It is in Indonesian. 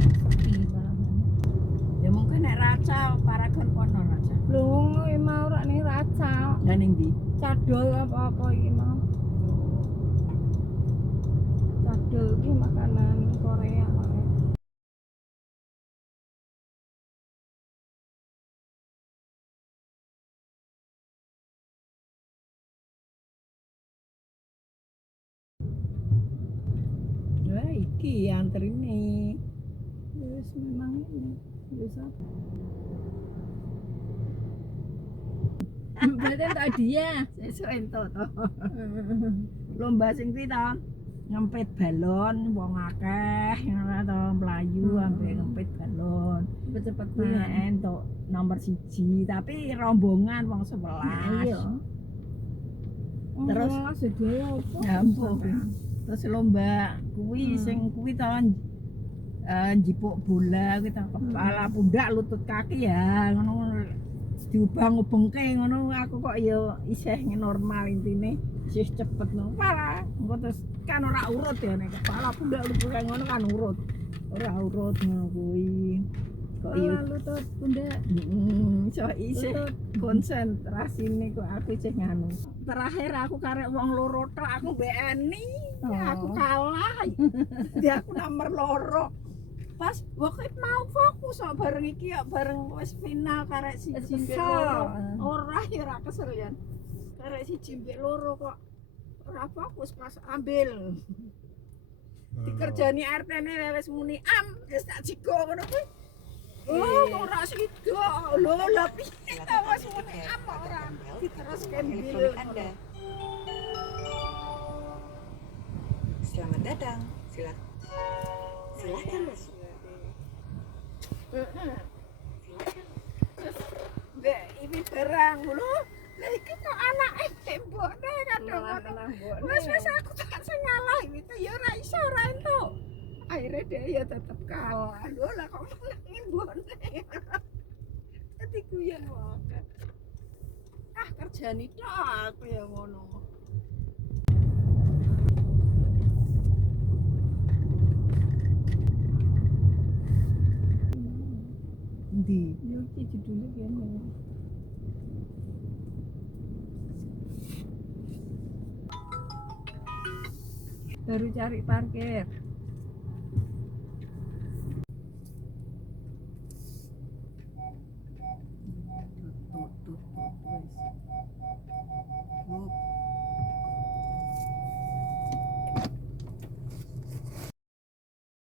sepi malahan. Ya mungkin nek raca paragon kono raca. Lho mau rak ning raca. Lah ning ndi? Cadol apa-apa iki mau. Cadol iki makanan Korea kok. Lah iki antrine. Wis memang ini. Wis apa? Berarti tak dia. Sesuk ento to. Lomba sing kuwi to. Ngempit balon wong akeh ngono to mlayu ambek ngempit balon. Cepet-cepetan. Entuk nomor 1 tapi rombongan wong 11. Iya. Terus sedaya apa? Ya ampun. Terus lomba kuwi sing kuwi to njipuk bola kuwi to kepala pundak lutut kaki ya ngono diubang-ubengke ngono aku kok ya isih normal intine isih cepet no parah engko terus kan ora urut ya nek kepala pundak lutut ngono kan urut ora urut ngono kuwi kok ya Lutut pundak. iso isih konsentrasine kok aku isih nganu terakhir aku karek wong loro tok aku BNI aku kalah jadi aku nomor loro pas waktu mau fokus kok bareng iki ya bareng wis final karek siji mbek loro ora ya ora kesel ya karek siji mbek loro kok ora fokus pas ambil dikerjani RT-ne wis muni wis tak jigo ngono kuwi ora sida lho lha piye wis muni ora diteruskan bil Selamat datang. Silakan Mas. Mbak ini barang lho. Lah iki kok anake tembokne kadang-kadang. Wis aku tak sing ngalah iki ya ora iso ora entuk. Akhirnya dia ya tetep kalah. Lho lah kok menangin mbokne. Dadi guyon wae. Kerjani tok aku ya ngono. Ndi? Yo iki judulnya kene. Baru cari parkir. Tut wis.